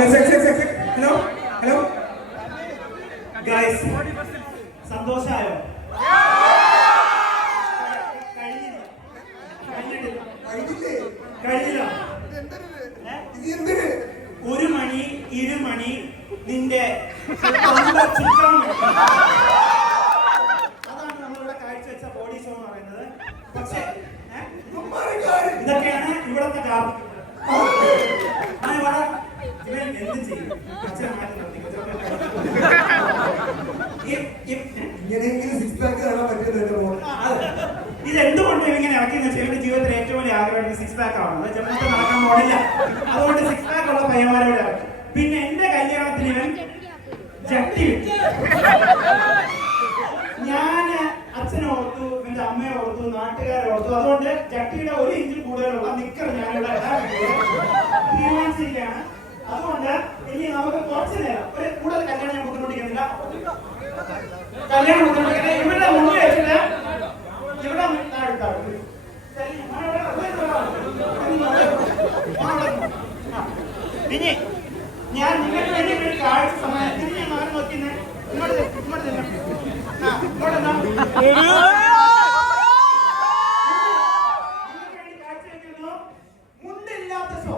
Hello hello guys, സന്തോഷായോ? കഴിഞ്ഞില്ല. ഒരു മണി ഇരുമണി നിന്റെ അതാണ് നമ്മളിവിടെ കാഴ്ചവെച്ച ബോഡി ഷോ എന്ന് പറയുന്നത്. പക്ഷേ ഇതൊക്കെയാണ് ഇവിടത്തെ കാര്യം. എന്ത് ചെയ്യും? ഇതെന്തുകൊണ്ട് ഇങ്ങനെ ഇറക്കിയെന്ന് വെച്ചാൽ എന്റെ ജീവിതത്തിൽ ഏറ്റവും വലിയ ആഗ്രഹം സിക്സ് പാക്ക് ആണ്. ജമ്മത്തെ നടക്കാൻ പോടില്ല, അതുകൊണ്ട് സിക്സ് പാക്ക് ഉള്ള പയ്യന്മാരോട് ഇറക്കി. പിന്നെ എന്റെ കല്യാണത്തിന് ഇവൻ ജട്ടി വെച്ചു. ഞാന് അച്ഛനെ ഓർത്തു, എന്റെ അമ്മയെ ഓർത്തു, നാട്ടുകാരെ ഓർത്തു. അതുകൊണ്ട് ജട്ടിയുടെ ഒരു ഇഞ്ചിൽ കൂടുതലുള്ള നിക്കർ ഞാനിവിടെ തീരുമാനിച്ചിരിക്കുകയാണ്. അതുകൊണ്ട് ഇനി നമുക്ക് കുറച്ച് നേരം ഒരു കൂടുതൽ കല്യാണം ഞാൻ ബുദ്ധിമുട്ടിക്കുന്നില്ല. കല്യാണം ബുദ്ധിമുട്ടിക്കുന്നത് ഇവിടെ മുന്നിൽ വെച്ചിട്ട് ഇവിടെ ഇനി ഞാൻ നിങ്ങൾക്ക് വേണ്ടി ഒരു കാഴ്ച സമയത്തിന് ഞാൻ മാറി നോക്കിന്നെ ഇങ്ങോട്ട് മുണ്ടില്ലാത്ത ഷോ.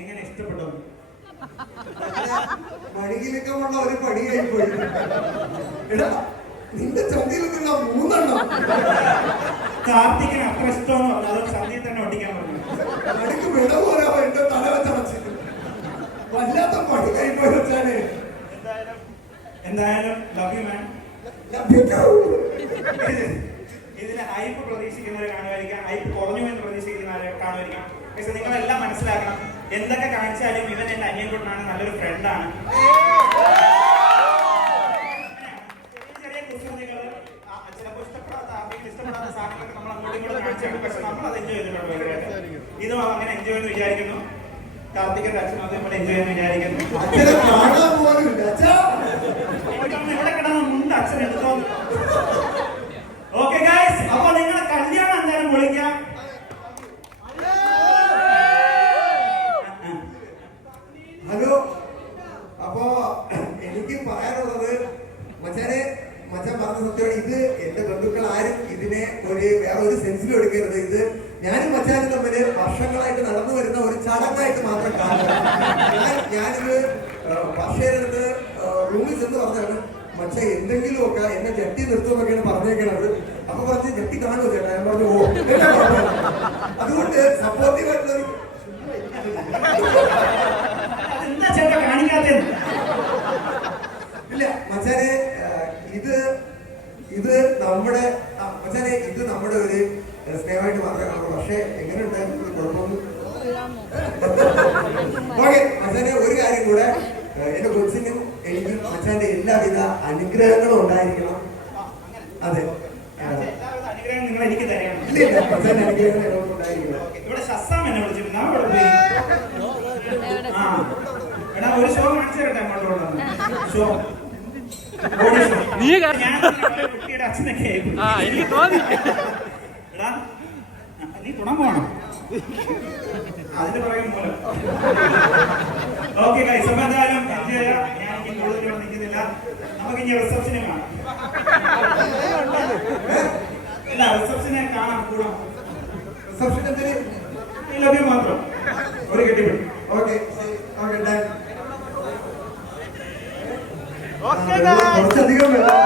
എങ്ങനെ ഇഷ്ടപ്പെട്ടോ? വഴിയിലൊക്കെ ഉള്ള ഒരു പടിയായി പോയി. എടാ, നിന്റെ ചന്തയിലൊക്കെ മൂന്നെണ്ണം. കാർത്തികന് അത്ര ഇഷ്ടമെന്ന് പറഞ്ഞു, അത് ചന്തയിൽ തന്നെ ഒട്ടിക്കാൻ പറഞ്ഞു. അടിക്ക് വിട പോരാ എന്റെ തല വെച്ചടച്ച് വല്ലാത്ത പടിയായി പോയി വെച്ചാല്. എന്തായാലും ലവ് യു മാൻ. ഇതിന് ഹൈപ്പ് പ്രതീക്ഷിക്കുന്നവരെ കാണുമായിരിക്കാം, ഹൈപ്പ് കുറഞ്ഞു എന്ന് പ്രതീക്ഷിക്കുന്നവരെ കാണുമായിരിക്കാം. പക്ഷെ നിങ്ങളെല്ലാം മനസ്സിലാക്കണം, എന്തൊക്കെ കാണിച്ചാലും ഇവൻ എന്റെ അനിയൻകുട്ടനാണ്, നല്ലൊരു ഫ്രണ്ടാണ്. ചെറിയ കുസൃതികൾ, ചിലപ്പോൾ ഇഷ്ടപ്പെടാത്ത ആർക്കെങ്കിലും ഇഷ്ടപ്പെടാത്ത സാധനങ്ങളൊക്കെ നമ്മൾ അങ്ങോട്ടും ഇങ്ങോട്ടും കാണിച്ചു. പക്ഷെ നമ്മൾ അത് എൻജോയ് ചെയ്തിട്ടുണ്ട്. ഇതും അങ്ങനെ എൻജോയ് എന്ന് വിചാരിക്കുന്നു. കാർത്തികന്റെ അച്ഛനും അത് ഇവിടെ എൻജോയ് എന്ന് വിചാരിക്കുന്നു. ഇവിടെ കിടന്ന മുണ്ട് അച്ഛൻ എടുത്തോ. ഓക്കെ ഗൈസ്, അപ്പൊ നിങ്ങളെ കല്യാണം എന്തായാലും വിളിക്കാം. ഹലോ, അപ്പോ എനിക്ക് പറയാനുള്ളത്, മച്ചാൻ പറഞ്ഞ സത്യമാണ്. ഇത് എന്റെ ബന്ധുക്കൾ ആരും ഇതിനെ വേറെ ഒരു സെൻസിലും എടുക്കരുത്. ഇത് ഞാനും മച്ചാനും തമ്മില് വർഷങ്ങളായിട്ട് നടന്നു വരുന്ന ഒരു ചടങ്ങായിട്ട് മാത്രം കാണുക. ഞാനിത് വർഷേനടുത്ത് റൂമിൽ ചെന്ന് പറഞ്ഞാണ്, മച്ച എന്തെങ്കിലും ഒക്കെ എന്നെ ജട്ടി നിർത്തുമെന്നൊക്കെയാണ് പറഞ്ഞേക്കണത്. അപ്പൊ പറഞ്ഞ് ജട്ടി കാണുമോ ചേട്ടാ? ഞാൻ പറഞ്ഞു ഓ. അതുകൊണ്ട് സപ്പോർട്ടീവായിട്ടുള്ളൊരു ഇല്ല മച്ചാനെ, ഇത് നമ്മുടെ മച്ചാനെ, ഇത് നമ്മുടെ ഒരു സ്നേഹമായിട്ട് മാത്രമേ കാണുള്ളൂ. പക്ഷെ എങ്ങനെയുണ്ട് കുഴപ്പമൊന്നും. ഓക്കെ മച്ചാനെ, ഒരു കാര്യം കൂടെ, എന്റെ കൊച്ചിനും എനിക്കും മച്ചാന്റെ എല്ലാവിധ അനുഗ്രഹങ്ങളും ഉണ്ടായിരിക്കണം. അതെ, നിങ്ങൾ എനിക്ക് തരാം. ഇല്ല മച്ചാന്റെ അനുഗ്രഹങ്ങൾ ഉണ്ടായിരിക്കണം. ഇവിടെ ശസ്താം എന്നെ വിളിച്ചിട്ടുണ്ട്. എടാ, ഒരു ഷോ കാണിച്ചു തരട്ടെ അങ്ങോട്ടുള്ള ഷോ. കുട്ടിയുടെ അച്ഛനൊക്കെ എനിക്ക് തോന്നി. എടാ, നീ തുണ പോണം അതിന്റെ പുറകെ പോലെ. ഓക്കെ ഗൈസ്, അപ്പൊ എന്തായാലും എൻജോയ് ചെയ്യാം. ഞാൻ ഇനി കൂടുതൽ നിൽക്കുന്നില്ല. നമുക്ക് ഇനി റിസപ്ഷനെ കാണാം. ഇല്ല, റിസപ്ഷനെ കാണാം, കൂടാം. റിസപ്ഷൻ എന്തിന്? ലഭ്യം മാത്രം ഒരു കെട്ടിപ്പിടി. ഓക്കെ ഓക്കെ, കുറച്ചധികം വേണം.